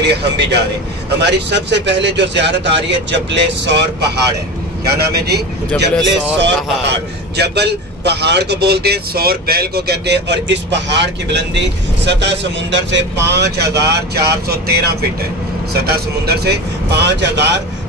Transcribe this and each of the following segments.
के लिए हम भी जा रहे हैं। हमारी सबसे पहले जो ज़ियारत आ रही है जबल सौर पहाड़ है। क्या नाम है जी? जबल सौर पहाड़। जबल पहाड़ को बोलते हैं, सौर बैल को कहते हैं। और इस पहाड़ की बुलंदी सतह समुंदर से 5413 फीट है। सतह समुंदर से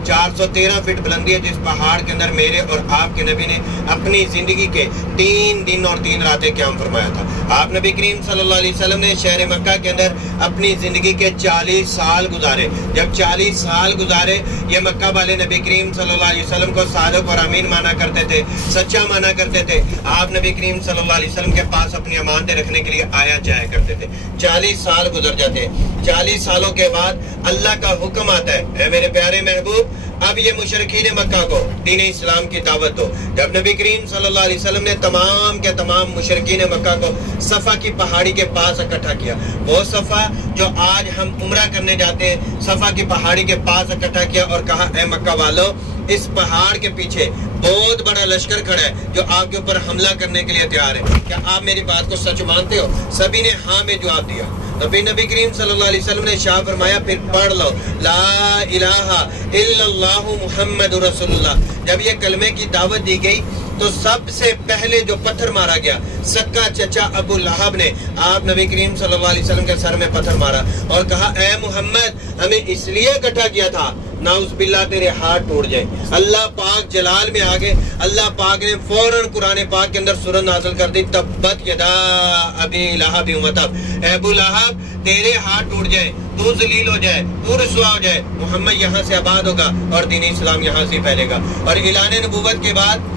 5413 फीट बुलंदी है, जिस पहाड़ के अंदर मेरे और आपके नबी ने अपनी जिंदगी के 3 दिन और 3 रातें क़याम फरमाया था। आप नबी करीम सल्लल्लाहु अलैहि वसल्लम ने शहर मक्का के अंदर अपनी जिंदगी के 40 साल गुजारे। जब 40 साल गुजारे, ये मक्का वाले नबी करीम सल्लल्लाहु अलैहि वसल्लम को सादिक और अमीन माना करते थे, सच्चा माना करते थे। आप नबी करीम सल्लल्लाहु अलैहि वसल्लम के पास अपनी अमानतें रखने के लिए आया जाया करते थे। 40 साल गुजर जाते हैं। 40 सालों के बाद अल्लाह का हुक्म आता है, मेरे प्यारे महबूब, अब ये मुशरिकीन मक्का को दीन इस्लाम की दावत दो। जब नबी करीम सल्लल्लाहु अलैहि वसल्लम ने तमाम के तमाम मुशरिकीन मक्का को सफ़ा की पहाड़ी के पास इकट्ठा किया, वो सफ़ा जो आज हम उम्रा करने जाते हैं, सफ़ा की पहाड़ी के पास इकट्ठा किया और कहा, ए मक्का वालों, इस पहाड़ के पीछे बहुत बड़ा लश्कर खड़ा है जो आपके ऊपर हमला करने के लिए तैयार है। क्या आप मेरी बात को सच मानते हो? सभी ने हाँ में जवाब दिया। नबी करीम सल्लल्लाहु अलैहि वसल्लम ने शाह फरमाया, फिर पढ़ लो ला इलाहा इल्लल्लाहु मुहम्मदुर रसूलुल्लाह। जब ये कलमे की दावत दी गई तो सबसे पहले जो पत्थर मारा गया, सक्का चचा अबू लहब ने आप नबी करीम सल्लल्लाहु अलैहि वसल्लम के सर में पत्थर मारा और कहा, ए मोहम्मद, हमें इसलिए इकट्ठा किया था नाउज़ बिल्लाह तेरे हाथ टूट जाए। अल्लाह पाक जलाल में आ गए। अल्लाह पाक ने फौरन कुरान पाक के अंदर सूरत नाज़िल कर दी, तब्बत यदा अबी लहब व तब। अबू लहब, तेरे हाथ टूट जाए, तू जलील हो जाए, तू रुसवा हो जाए, मोहम्मद यहाँ से आबाद होगा और दीन इस्लाम यहाँ से फैलेगा। और ऐलान नबूवत के बाद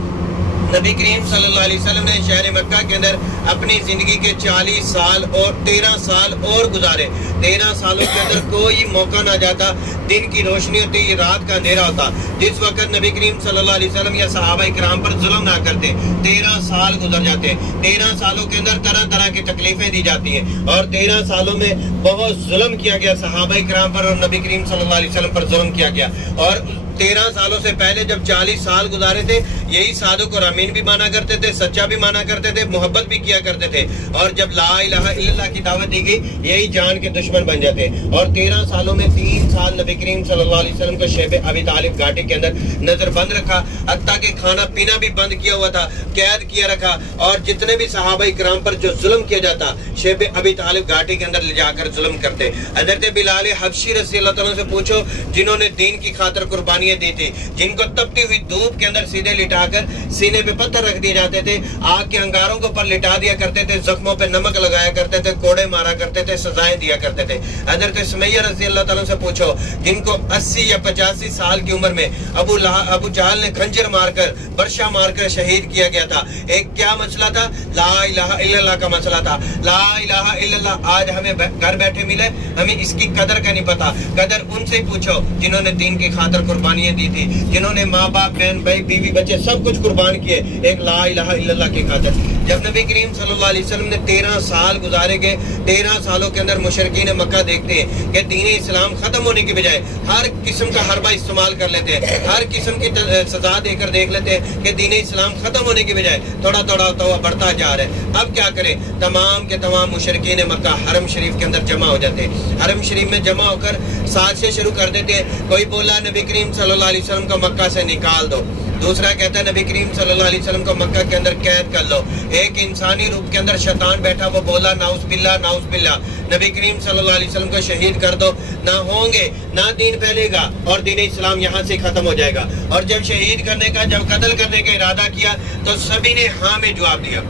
नबी करीम सल्लल्लाहु अलैहि वसल्लम ने शहर मक्का के अंदर अपनी जिंदगी के 40 साल और 13 साल और गुजारे। 13 सालों के अंदर कोई मौका ना जाता, दिन की रोशनी होती, रात का अंधेरा होता, जिस वक्त नबी करीम सल्लल्लाहु अलैहि वसल्लम या सहाबा इकराम पर जुल्म ना करते। 13 साल गुजर जाते हैं। 13 सालों के अंदर तरह तरह की तकलीफें दी जाती हैं और 13 सालों में बहुत जुल्म किया गया सहाबा इकराम पर और नबी करीम सल्लल्लाहु अलैहि वसल्लम पर जुल्म किया गया। और 13 सालों से पहले जब 40 साल गुजारे थे, यही सादिक और अमीन भी माना करते थे, सच्चा भी माना करते थे, मोहब्बत भी किया करते थे। और जब ला इलाहा इल्लल्लाह की दावत दी गई, यही जान के दुश्मन बन जाते। और 13 सालों में 3 साल नबी करीम सल्लल्लाहु अलैहि वसल्लम को शैब अबी तालिब घाटी के अंदर नजरबंद रखा, हत्ता के खाना पीना भी बंद किया हुआ था, कैद किया रखा। और जितने भी सहाबा इकराम पर जो जुल्म किया जाता, शैब अबी तालिब घाटी के अंदर ले जाकर जुल्म करते। हज़रत बिलाल हबशी रज़ियल्लाहु अन्हु से पूछो, जिन्होंने दीन की खातिर कुर्बानी दी थी, जिनको तपती हुई धूप के अंदर सीधे लिटाकर सीने पे पत्थर रख दिए जाते थे, आग के अंगारों के ऊपर लिटा दिया करते थे, जख्मों पे नमक लगाया करते थे, कोड़े मारा करते थे, सजाएं दिया करते थे। हज़रत सुमैया रज़ियल्लाहु अन्हा से पूछो, जिनको 80 या 85 साल की उम्र में अबू जहल ने खंजर मारकर, बर्शा मारकर शहीद किया गया था। एक क्या मसला था? ला इलाहा इल्लल्लाह का मसला था। ला इलाहा इल्लल्लाह आज हमें घर बैठे मिले, हमें इसकी कदर का नहीं पता। कदर उनसे पूछो जिन्होंने दीन की खातिर कुर्बानियां दी थी, जिन्होंने माँ बाप, बहन भाई, बीवी बच्चे सब कुछ कुर्बान किए एक ला इलाहा इल्लल्लाह की खातिर। जब नबी करीम सल्लल्लाहु अलैहि वसल्लम ने 13 साल गुजारे गए, 13 सालों के अंदर मुशरिकीन मक्का देखते हैं कि दीन इस्लाम खत्म होने की बजाय हर किस्म का हरबा इस्तेमाल कर लेते हैं, हर किस्म की सजा देकर देख लेते हैं कि दीन इस्लाम खत्म होने की बजाय थोड़ा थोड़ा तो बढ़ता जा रहा है। अब क्या करें? तमाम के तमाम मुशरिकीन मक्का हरम शरीफ के अंदर जमा हो जाते हैं। हरम शरीफ में जमा होकर साजिशें शुरू कर देते हैं। कोई बोला नबी करीम सल्लल्लाहु अलैहि वसल्लम को मक्का से निकाल दो, दूसरा कहता है नबी करीम सल्लल्लाहु अलैहि वसल्लम को मक्का के अंदर कैद कर लो। एक इंसानी रूप के अंदर शैतान बैठा, वो बोला नाउज़ बिल्लाह नाउज़ बिल्लाह, नबी करीम सल्लल्लाहु अलैहि वसल्लम को शहीद कर दो, ना होंगे ना दीन फैलेगा और दीन इस्लाम यहाँ से खत्म हो जाएगा। और जब शहीद करने का, जब कत्ल करने का इरादा किया तो सभी ने हाँ में जवाब दिया।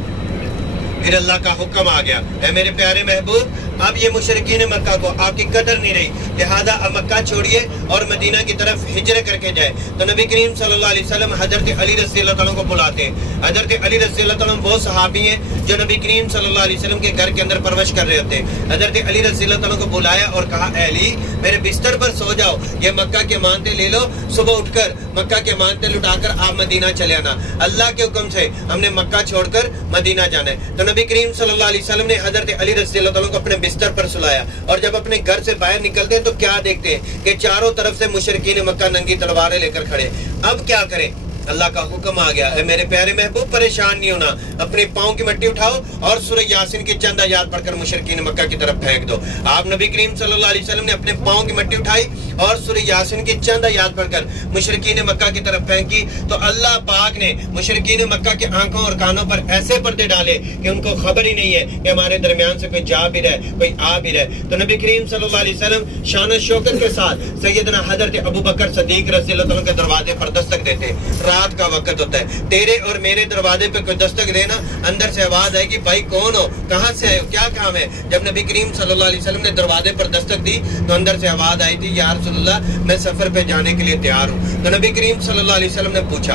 फिर अल्लाह का हुक्म आ गया, है मेरे प्यारे महबूब, अब ये मुशरिकीन मक्का को आपकी कदर नहीं रही, लिहाजा अब मक्का छोड़िए और मदीना की तरफ हिजरत करके जाए। तो नबी करीम सल्लल्लाहु अलैहि वसल्लम हजरत अली रज़ियल्लाहु अन्हु को बुलाते हैं। हजरत अली रज़ियल्लाहु अन्हु वो सहाबी हैं जो नबी करीम सल्लल्लाहु अलैहि वसल्लम के घर के अंदर परवरिश कर रहे होते हैं। हजरत अली रज़ियल्लाहु अन्हु को बुलाया और कहा, अली मेरे बिस्तर पर सो जाओ, ये मक्का के मानते ले लो, सुबह उठकर मक्का के मानते लुटाकर आप मदीना चले आना। अल्लाह के हुक्म से हमने मक्का छोड़कर मदीना जाना है। तो नबी करीम सल्लल्लाहु अलैहि वसल्लम ने हजरत अली रज़ियल्लाहु अन्हु को अपने बिस्तर पर सुलाया और जब अपने घर से बाहर निकलते हैं तो क्या देखते हैं कि चारों तरफ से मुशरिकीन मक्का नंगी तलवारें लेकर खड़े। अब क्या करें? अल्लाह का हुक्म आ गया, मेरे प्यारे महबूब परेशान नहीं होना, अपने पाँव की मिट्टी उठाओ और सूरह यासीन की चंद आयत पढ़कर मुशरिकीन मक्का की तरफ फेंक दो। आप नबी करीम सल्लल्लाहु अलैहि वसल्लम ने अपने पाँव की मिट्टी उठाई और सूरह यासीन की चंद आयत पढ़कर मुशरिकीन मक्का की तरफ फेंकी तो अल्लाह पाक ने मुशरिकीन मक्का की आंखों और कानों पर ऐसे पर्दे डाले कि उनको खबर ही नहीं है कि हमारे दरमियान से कोई जा भी रहे, कोई आ भी रहे। तो नबी करीम सल्लल्लाहु अलैहि वसल्लम शान शौकत के साथ सैयदना हजरत अबू बकर सदीक रज़ियल्लाहु अन्हु के दरवाजे पर दस्तक देते। रात का वक्त होता है, तेरे और मेरे दरवाजे पे कोई दस्तक देना, अंदर से आवाज आएगी, भाई कौन हो, कहाँ से आए हो, क्या काम है। जब नबी करीम सल्लल्लाहु अलैहि वसल्लम ने दरवाजे पर दस्तक दी तो अंदर से आवाज आई थी, या रसूलल्लाह मैं सफर पे जाने के लिए तैयार हूँ। तो नबी करीम सल्लल्लाहु अलैहि वसल्लम ने पूछा,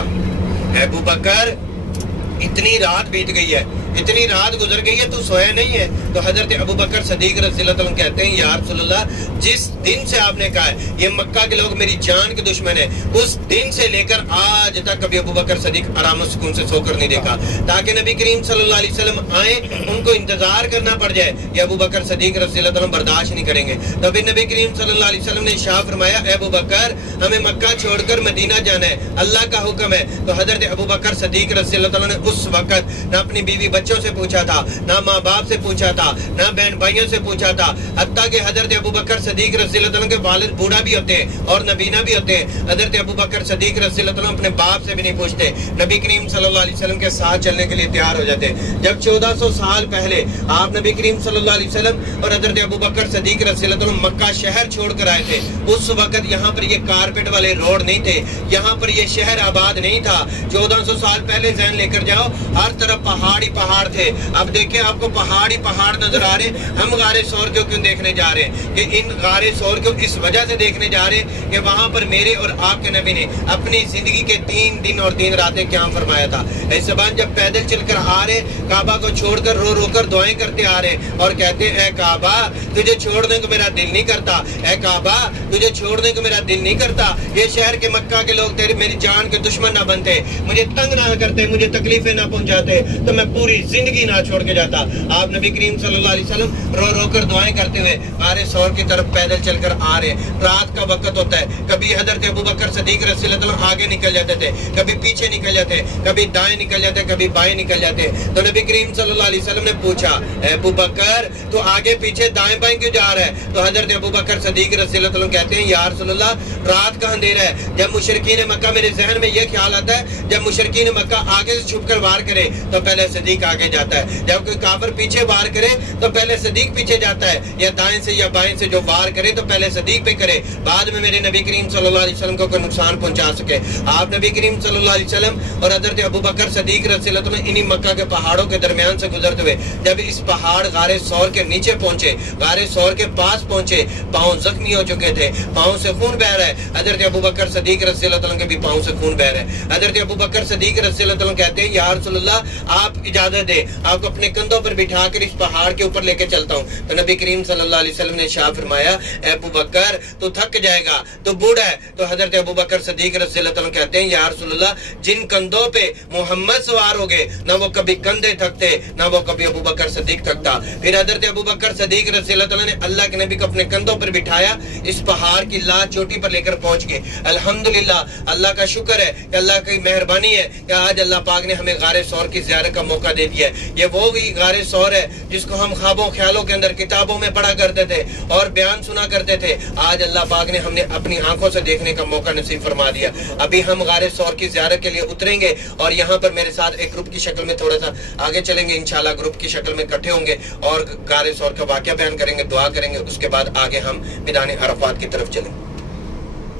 अबू बकर इतनी रात बीत गई है, इतनी रात गुजर गई है, तू सोया नहीं है। तो हजरत अबू बकर सदीक रज़ियल्लाहु अन्हु कहते हैं, या रसूलल्लाह जिस दिन से आपने कहा है ये मक्का के लोग मेरी जान के दुश्मन है, उस दिन से लेकर आज तक कभी अबू बकर सदीक आराम और सुकून से सोकर नहीं देखा, ताकि नबी करीम सल्लल्लाहु अलैहि वसल्लम आए, उनको इंतजार करना पड़ जाए। ये अबू बकर सदीक रज़ियल्लाहु अन्हु बर्दाश्त नहीं करेंगे। तो फिर नबी करीम सल्लल्लाहु अलैहि वसल्लम ने इरशाद फरमाया, अबू बकर हमें मक्का छोड़कर मदीना जाना है, अल्लाह का हुक्म है। तो हजरत अबू बकर सदीक रज़ियल्लाहु अन्हु ने उस वक्त न अपनी बीवी बच्चों से पूछा था, ना माँ बाप से पूछा था, ना बहन भाइयों से पूछा था, हत्ता कि हजरत अबू बकर सदीक रज़ियल्लाहु अन्हु के वालिद बूढ़ा भी होते हैं और नबीना भी होते हैं। हजरत अबू बकर सदीक रज़ियल्लाहु अन्हु अपने बाप से भी नहीं पूछते, नबी करीम सल्लल्लाहु अलैहि वसल्लम के साथ चलने के लिए तैयार हो जाते। जब 1400 साल पहले आप नबी करीम सल्लल्लाहु अलैहि वसल्लम और हजरत अबू बकर सदीक रज़ियल्लाहु अन्हु मक्का शहर छोड़कर आए थे, उस वक्त यहाँ पर ये कारपेट वाले रोड नहीं थे, यहाँ पर ये शहर आबाद नहीं था। 1400 साल पहले ज़हन लेकर जाओ, हर तरफ पहाड़ ही पहाड़ थे। अब देखें आपको पहाड़ ही पहाड़ नजर आ रहे। हम गारे सौर क्यों देखने जा रहे हैं कि इन गारे सौर को इस वजह से देखने जा रहे हैं कि वहां पर मेरे और आपके नबी ने अपनी जिंदगी के 3 दिन और 3 रातें क्या फरमाया था। इस जबान जब पैदल चलकर आ रहे, काबा को छोड़कर रो रो कर दुआएं करते आ रहे और कहते हैं, काबा तुझे छोड़ने को मेरा दिल नहीं करता, ए काबा तुझे छोड़ने को मेरा दिल नहीं करता। ये शहर के मक्का के लोग तेरे मेरी जान के दुश्मन ना बनते, मुझे तंग ना करते, मुझे तकलीफें ना पहुंचाते तो मैं पूरी जिंदगी ना छोड़ के जाता। आप नबी करीम सल्लल्लाहु अलैहि वसल्लम रो रो कर दुआएं करते हुए गारे सौर की तरफ पैदल चलकर आ रहे। रात का वक्त होता है, कभी हजरत अबू बकर सदीक रज़ियल्लाहु अन्हु आगे निकल जाते थे, कभी पीछे निकल जाते, कभी दाएं निकल जाते, कभी बाएं निकल जाते। तो नबी करीम सल्लल्लाहु अलैहि वसल्लम ने पूछा, अबू बकर तू आगे पीछे दाएं बाएं क्यों जा रहा है। तो हजरत अबू बकर सदीक रज़ियल्लाहु अन्हु कहते हैं, या रसूलल्लाह रात का अंधेरा है, जब मुशरिकीन मक्का मेरे जहन में यह ख्याल आता है जब मुशरिकीन मक्का आगे से छुपकर वार करे तो पहले सदीक आगे जाता है, जब कोई काफिर पीछे वार करे तो पहले सदीक पीछे जाता है, या दाएं से या बाएं से जो वार करे तो पहले सदीक पे करे, बाद में मेरे नबी करीम सल्लल्लाहु अलैहि वसल्लम को कोई नुकसान पहुंचा सके। आप नबी करीम सल्लल्लाहु अलैहि वसल्लम और हजरत अबू बकर सदीक रज़ियल्लाहु अन्हु इन्हीं मक्का के पहाड़ों के दरमियान से गुजरते हुए जब इस पहाड़ गारे सौर के नीचे पहुंचे, गारे सौर के पास पहुंचे, पाँव जख्मी हो चुके थे, पाँव से खून बह रहा है। हजरत अबू बकर सदीक रज़ियल्लाहु अन्हु के भी पाँव से खून बह रहा है। हजरत अबू बकर सदीक रज़ियल्लाहु अन्हु कहते हैं, या रसूलल्लाह आप इजाजत दे, आपको अपने कंधों पर बिठा कर इस पहाड़ के ऊपर लेके चलता हूँ। तो नबी करीम सल्लल्लाहु अलैहि वसल्लम ने इरशाद फरमाया, अबू बकर तो थक जाएगा, तो बूढ़ा है। तो हजरत अबू बकर सदीक रज़ियल्लाहु अन्हु कहते हैं, या रसूलल्लाह जिन कंधों पे मोहम्मद सवार हो गए ना वो कभी कंधे थकते ना वो कभी अबू बकर सदीक थकता। फिर हजरत अबू बकर सदीक रज़ियल्लाहु अन्हु ने अल्लाह के नबी को अपने कंधों पर बिठाया, इस पहाड़ की ला चोटी पर लेकर पहुंच गए। अल्हम्दुलिल्लाह अल्लाह का शुक्र है कि अल्लाह की मेहरबानी है कि आज अल्लाह पाक ने हमें गारे सौर की ज़ियारत का मौका दे दिया है। ये वो भी गारे सौर है जिसको हम ख्वाबों ख्यालों के अंदर किताबों में पढ़ा करते थे और बयान सुना करते थे। आज अल्लाह पाक ने हमने अपनी आंखों से देखने का मौका नसीब फरमा दिया। अभी हम गारे सौर की ज़ियारत के लिए उतरेंगे और यहाँ पर मेरे साथ एक ग्रुप की शक्ल में थोड़ा सा आगे चलेंगे, इंशाल्लाह ग्रुप की शक्ल में इकट्ठे होंगे और गारे सौर का वाक़या बयान करेंगे, दुआ करेंगे, उसके बाद आगे हम मैदान अरफात की तरफ चलेंगे।